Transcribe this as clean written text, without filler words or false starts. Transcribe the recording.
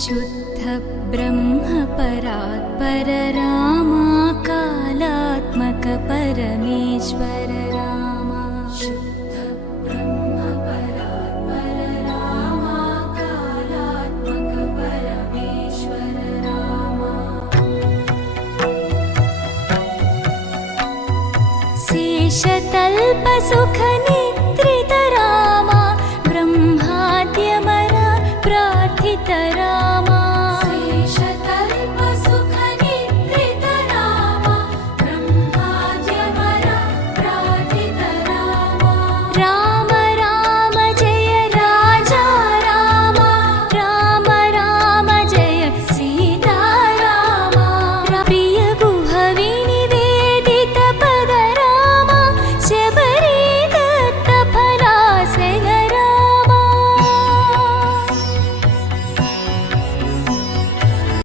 शुद्ध ब्रह्म परात्पर रामा कालात्मक परमेश्वर रामा शुद्ध ब्रह्म परात्पर रामा कालात्मक परमेश्वर रामा शेषतल्प सुख